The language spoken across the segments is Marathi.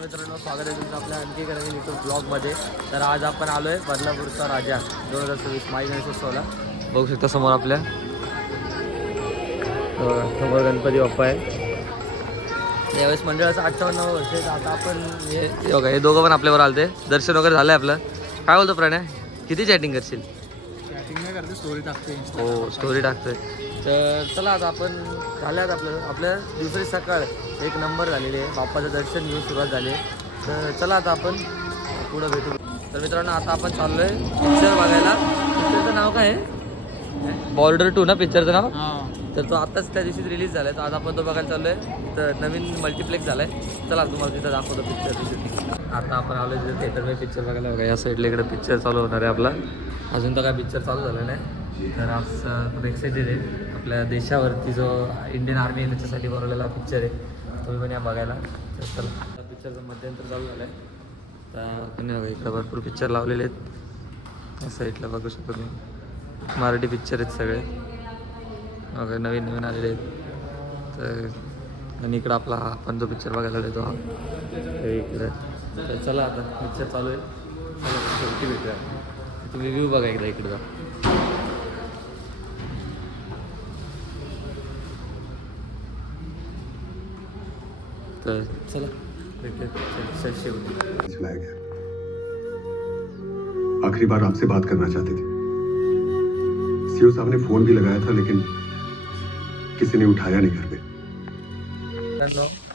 मित्रांनो, स्वागत आहे तुमचं आपल्या आणखी करायचं यूट्यूब ब्लॉगमध्ये. तर आज आपण आलो आहे बदलापूरचा राजा 2026 माई गणेशोत्सवला. बघू शकता समोर आपल्या समोर गणपती बाप्पा आहे. यावेळेस मंडळाचं 58 वर्ष आहे. आता आपण हे दोघं पण आपल्यावर आलते. दर्शन वगैरे झालं आहे आपलं. काय बोलतो प्रणय, किती चॅटिंग करशील? चॅटिंग नाही करते, स्टोरी टाकते. हो, स्टोरी टाकतोय. तर चला आता आपण झाल्यात आपल्या दुसरी सकाळ एक नंबर झालेली आहे. बाप्पाचं दर्शन घेऊन सुरुवात झाली आहे. तर चला आता आपण पुढं भेटू. तर मित्रांनो, आता आपण चाललो आहे पिक्चर बघायला. पिक्चरचं नाव काय आहे? बॉर्डर 2 ना पिक्चरचं नाव. तर तो आत्ताच त्या दिवशी रिलीज झाला आहे. तर आज आपण तो बघायला चाललो आहे. तर नवीन मल्टिप्लेक्स झाला आहे. चला तुम्हाला तिथं दाखवतो पिक्चर. आता आपण आलो तिथे थिएटरमध्ये पिक्चर बघायला. बघा या साईडला इकडे पिक्चर चालू होणार आहे आपला. अजून तर काय पिक्चर चालू झालं नाही. तर आज खूप एक्साइटेड आहे. आपल्या देशावरती जो इंडियन आर्मी आहे त्याच्यासाठी बनवलेला पिक्चर आहे. तुम्ही पण या बघायला. तर चला, पिक्चरचं मध्यंतर चालू झालं आहे. तर आपण बघा इकडं भरपूर पिक्चर लावलेले आहेत. या साईडला बघू शकतो तुम्ही. मराठी पिक्चर आहेत सगळे. बघा नवीन नवीन आलेले आहेत. तर आणि इकडं आपला आपण जो पिक्चर बघायला देतो हा इकडं. तर चला आता पिक्चर चालू आहे. चला शेवटी भेटूया. तुम्ही व्ह्यू बघा एकदा इकडं जा. तर चला भेटूया शेवटी. आखिरी बार आपसे बात करना चाहती थी। सीओ साहब ने फोन भी लगाया था लेकिन किसी ने उठाया नहीं घर पे।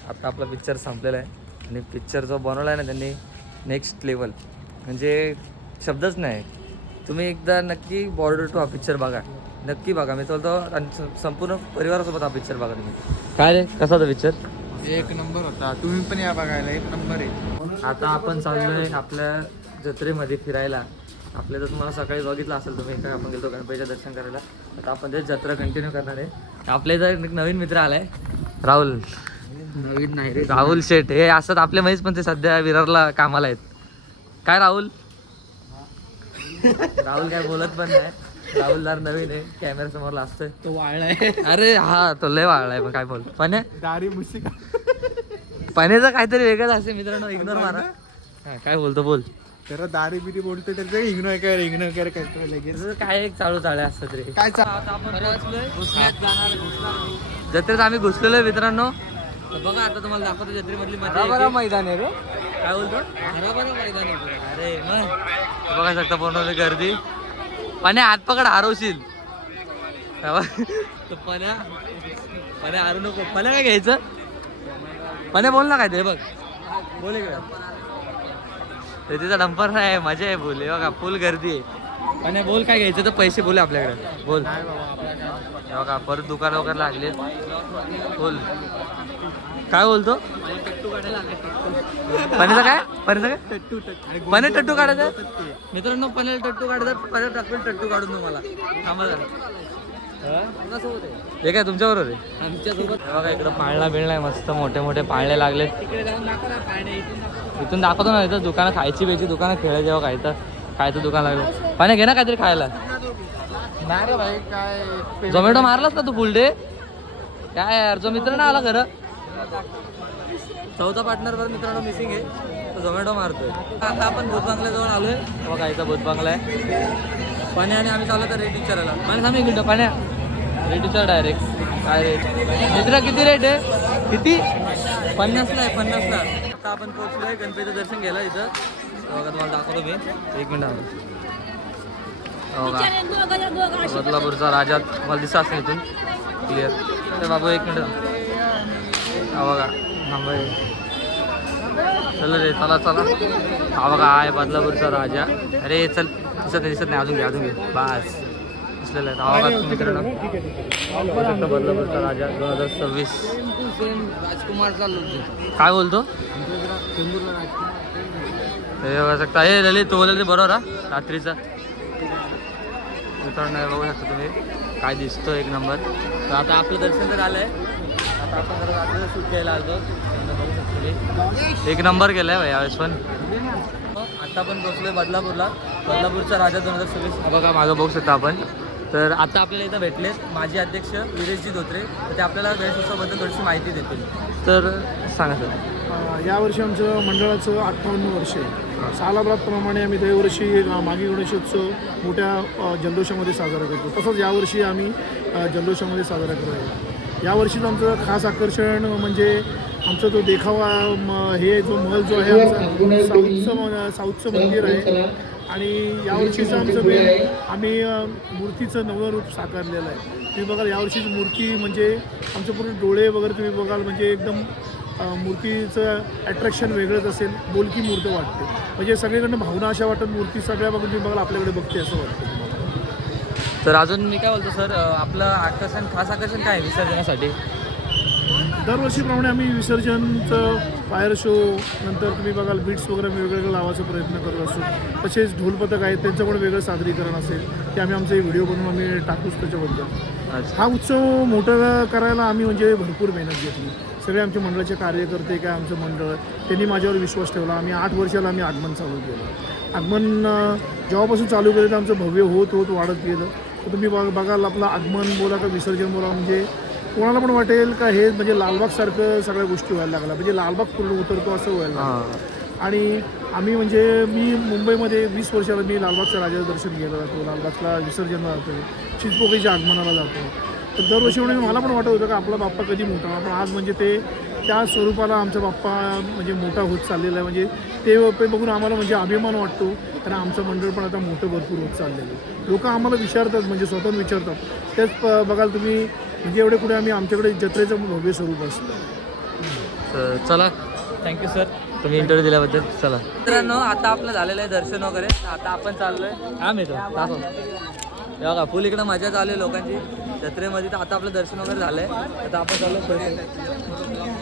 आता आपला पिक्चर संपलेला आहे आणि पिक्चर जो बनवला आहे ना त्यांनी नेक्स्ट लेवल, म्हणजे शब्दच नाही. तुम्ही एकदा नक्की बॉर्डर 2 हा पिक्चर बघा, नक्की बघा. मी बोलतो आणि संपूर्ण परिवारासोबत हा पिक्चर बघा तुम्ही. काय रे, कसा होता पिक्चर? एक नंबर होता. तुम्ही पण या बघायला, एक नंबर आहे. आता आपण चाललोय आपल्या जत्रेमध्ये फिरायला. आपल्या तर तुम्हाला सकाळी बघितलं असेल तुम्ही, काय आपण गेलो गणपतीचं दर्शन करायला. आता आपण तेच जत्रा कंटिन्यू करणार आहे. आपल्या इथं एक नवीन मित्र आलाय, राहुल. नवीन नाही रे, राहुल शेठ. हे असतात आपले माहीत, पण ते सध्या विरारला कामाला आहेत. काय राहुल? राहुल काय बोलत पण नाही. राहुल जर नवीन आहे, कॅमेरा समोरला असतोय. तो वाळलाय. अरे हा, तो लय वाळलाय. पण काय बोल पण दारी मुशी पाण्याचं काहीतरी वेगळंच असे. मित्रांनो इग्नोर मारा. हा, काय बोलतो बोल. तर दारी बिरी बोलतो त्याचं इग्नोर काय लगेच काय एक चालू असतात रे. काय जत्रेत आम्ही घुसलेलो आहे मित्रांनो. बघा आता तुम्हाला दाखवतो जत्रेमधली मजा. मैदान आहे रे. काय बोलतो? मैदान आहे. अरे मग बघा शकता पूर्ण गर्दी. पाण्या हात पकड, हरवशील. पाण्या हारू नको. पाण्या काय घ्यायचं? पाण्या बोल ना काय ते बघ. बोल इकडं. तिचा डंपर आहे, मजा आहे. बोल बघा फुल गर्दी आहे. पाण्या बोल काय घ्यायचं तर पैसे बोले आपल्याकडे. बोल बघा परत दुकान वगैरे लागले. बोल काय बोलतो? पाण्याचं काय? पाणी टट्टू काढायचं मित्रांनो. पाण्याला टट्टू काढायचं. पाण्यात टाकून टट्टू काढून तुम्हाला थांबा जरा. हे काय तुमच्या बरोबर आहे? आमच्यासोबत बघा इकडं पाळणा बिळणा आहे मस्त. मोठे मोठे पाळणे लागले. इथून दाखवतो ना. इथं दुकानं खायची प्यायची दुकानं, खेळायची जेव्हा खायचं दुकान लागलं. पाणी घे ना काहीतरी खायला. नाही रे भाई, काय झोमॅटो मारलास का तू फुल डे? काय यार, जो मित्र ना आला खरं. चौथा पार्टनर मित्रांनो मिसिंग आहे, तो झोमॅटो मारतोय. आता आपण भूत बंगल्याजवळ आलोय. बघा इथं भूत बंगला आहे. पाण्या आणि आम्ही चाललो तर रेट विचारायला. पाणी थांब एक मिनिटं. पाण्या रेट विचार डायरेक्ट. काय रेट मित्र? किती रेट आहे? किती? 50ला आहे. 50ला. आता आपण पोहोचलोय गणपतीचं दर्शन घ्यायला इथं. बघा तुम्हाला दाखवतो मी. एक मिनिट. बघा बदलापूरचा राजा मला दिसत असेल इथून क्लिअर. तर बाबू एक मिनिट. हा बघा थांबाय. चल रे, चला चला. हा बघा आहे बदलापूरचा राजा. अरे चल, दिसत नाही. अजून घे बस दिसलेलं आहे. हा बघा मित्रांनो, बदलापूरचा राजा 2026. राजकुमार चाललो. काय बोलतो? हे बघा शकता. हे ललित तू बोलले बरोबर हा रात्रीचा. मित्रांनो बघू शकता तुम्ही काय दिसतो एक नंबर. तर आता आपलं दर्शन तर आलं आहे. आता आपण जरा रात्रीचं शूट घ्यायला आलो. बघू शकतो तुम्ही एक नंबर केला आहे यावेळेस. पण आता आपण पोचलोय बदलापूरला. बदलापूरचा राजा 2026. बघा मागं बघू शकता आपण. तर आता आपल्याला इथं भेटलेत माजी अध्यक्ष विरेशजी धोत्रे, तर ते आपल्याला गणेशोत्सवाबद्दल थोडीशी माहिती देतील. तर सांगा सर. यावर्षी आमचं मंडळाचं 58 वर्ष आहे. सालाबादप्रमाणे आम्ही दरवर्षी मागे गणेशोत्सव मोठ्या जल्लोषामध्ये साजरा करतो. तसंच यावर्षी आम्ही जल्लोषामध्ये साजरा करतो आहे. यावर्षीचं आमचं खास आकर्षण म्हणजे आमचा जो देखावा हे जो महल जो आहे आमचा साऊथचं मंदिर आहे. आणि यावर्षीचं आमचं मेन आम्ही मूर्तीचं नवं रूप साकारलेलं आहे. तुम्ही बघाल यावर्षीची मूर्ती म्हणजे आमचं पूर्ण डोळे वगैरे तुम्ही बघाल म्हणजे एकदम मूर्तीचं अट्रॅक्शन वेगळंच असेल. बोलकी मूर्ती वाटते म्हणजे सगळीकडनं भावना अशा वाटत मूर्ती सगळ्या बघून तुम्ही बघाल आपल्याकडे बघते असं वाटतं. तर अजून मी काय बोलतो सर, आपलं आकर्षण खास आकर्षण काय आहे विसर्जनासाठी? दरवर्षीप्रमाणे आम्ही विसर्जनचं फायर शो नंतर तुम्ही बघाल बीट्स वगैरे वेगवेगळं लावायचा प्रयत्न करत असतो. तसेच ढोलपथक आहेत त्यांचं पण वेगळं सादरीकरण असेल ते आमचे व्हिडिओ बनवून आम्ही टाकूच त्याच्याबद्दल. हा उत्सव मोठं करायला आम्ही म्हणजे भरपूर मेहनत घेतली. सगळे आमचे मंडळाचे कार्यकर्ते काय आमचं मंडळ त्यांनी माझ्यावर विश्वास ठेवला. आम्ही 8 वर्षाला आम्ही आगमन चालू केलं. आगमन जेव्हापासून चालू केलं तर आमचं भव्य होत वाढत गेलं. तर तुम्ही बघाल आपलं आगमन बोला का विसर्जन बोला म्हणजे कोणाला पण वाटेल का हे म्हणजे लालबागसारखं सगळ्या गोष्टी व्हायला लागल्या म्हणजे लालबाग पूर्ण उतरतो असं व्हायला लागलं. आणि आम्ही म्हणजे मी मुंबईमध्ये 20 वर्षाला मी लालबागच्या राजाचं दर्शन घ्यायला जातो, लालबागला विसर्जनला जातो, चिचपोकळीच्या आगमनाला जातो. तर दरवर्षी म्हणजे मला पण वाटत होतं का आपला बाप्पा कधी मोठा, पण आज म्हणजे ते त्या स्वरूपाला आमचा बाप्पा म्हणजे मोठा होत चाललेला आहे. म्हणजे ते बघून आम्हाला म्हणजे अभिमान वाटतो कारण आमचं मंडळ पण आता मोठं भरपूर होत चाललेलं आहे. लोक आम्हाला विचारतात म्हणजे स्वतःहून विचारतात. तेच बघाल तुम्ही म्हणजे एवढे कुठे आम्ही आमच्याकडे जत्रेचं भव्य स्वरूप असतं. चला थँक्यू सर तुम्ही इंटरव्ह्यू दिल्याबद्दल. चला मित्रांनो आता आपलं झालेलं आहे दर्शन वगैरे. आता आपण चाललोय हा मित्र दाखव बघा फुल इकडं मजा चालू आहे लोकांची जत्रेमध्ये. तर आता आपलं दर्शन वगैरे झालंय. आता आपण चाललोय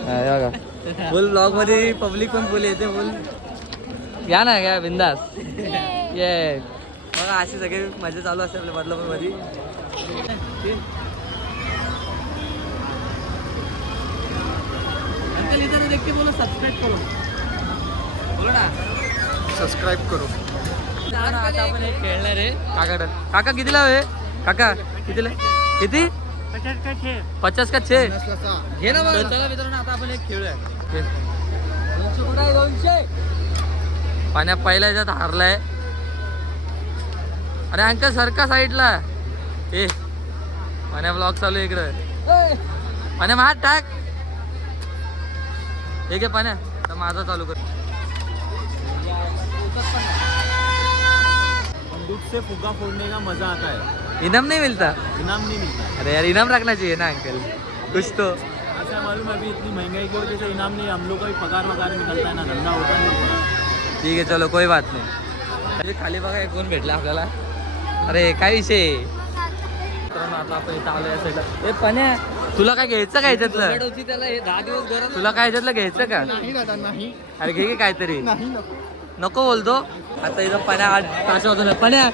बघा फुल ब्लॉगमध्ये पब्लिक पण फुल येते फुल. या ना घ्या बिंदास ये बघा अशी सगळी मजा चालू असते आपल्या बदलापूरमध्ये. अंकल इधर देख के बोलो सब्सक्राइब करो. बोलो ना सबस्क्राईब करू. आता आपण एक खेळणार आहे काकाकडे. काका कितीला आहे काका? कितीला किती? 50 का 6 घे ना. चला मित्रांनो आता आपण एक खेळूया. 200 पाण्या पहिल्या याच्यात हारलाय. अरे अंकल सरका साईडला ए पाण्या ब्लॉग चालू आहे इकडं. पाण्या हात टाक एक आहे पाण्या तर माझा चालू कर. बंदूक से फुग्गा फोड़ने का मजा आता है. इनाम नहीं मिलता? इनाम नहीं मिलता. अरे यार इनाम रखना चाहिए ना अंकल कुछ तो. अच्छा मालूम अभी इतनी महंगाई की वजह से इनाम नहीं, हम लोग का भी पगार वगार निकलता है ना, धंधा होता नहीं. ठीक आहे चलो कोई बात नाही. खाली बघा एक कोण भेटला आपल्याला. अरे काय विषय. आता आपण इथं आलो या साईडला. ए पण्या तुला काय घ्यायचं काय याच्यातलं? तुला काय याच्यातलं घ्यायचं का? नाही दादा नाही. अरे घे काहीतरी. नाही नको बोलतो. आता इथं पाण्या आठ ताशा वाजवलं. पाण्या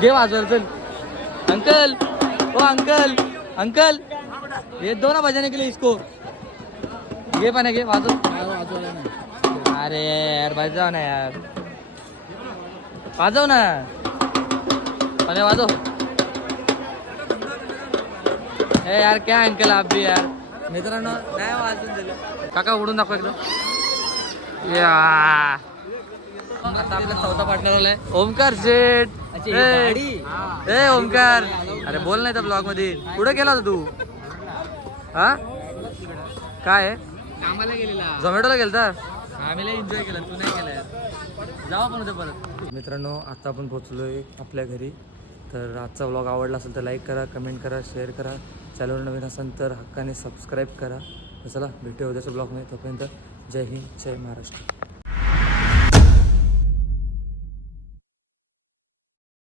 घे वाजवायला चल. अंकल ओ अंकल अंकल ये दो ना बजाने के लिए इसको. घे पाण्या घे वाजव. अरे यार बजाव ना यार वाजव ना पाण्या वाजव. हे यार क्या अंकल आप भी यार. मित्रांनो नाही वाजून दिलं. काका उडून दाखवा एकदा. या आता आपला चौथा पार्टनर आलाय ओमकार शेठ. ए ओमकार अरे बोल नाही त्या ब्लॉग मध्ये कुठे गेला होता तू? हा काय कामाला गेलेला? झोमॅटोला गेलता? आम्ही एन्जॉय केला तू नाही केला यार. जाऊ आपण उद्या परत. मित्रांनो आता आपण पोहोचलोय आपल्या घरी. तर आजचा व्लॉग आवडला असेल तर लाईक करा, कमेंट करा, शेअर करा. चॅनलवर नवीन असेल तर हक्काने सबस्क्राईब करा. चला भेटूया उद्याच्या ब्लॉगमध्ये. तोपर्यंत जय हिंद जय महाराष्ट्र.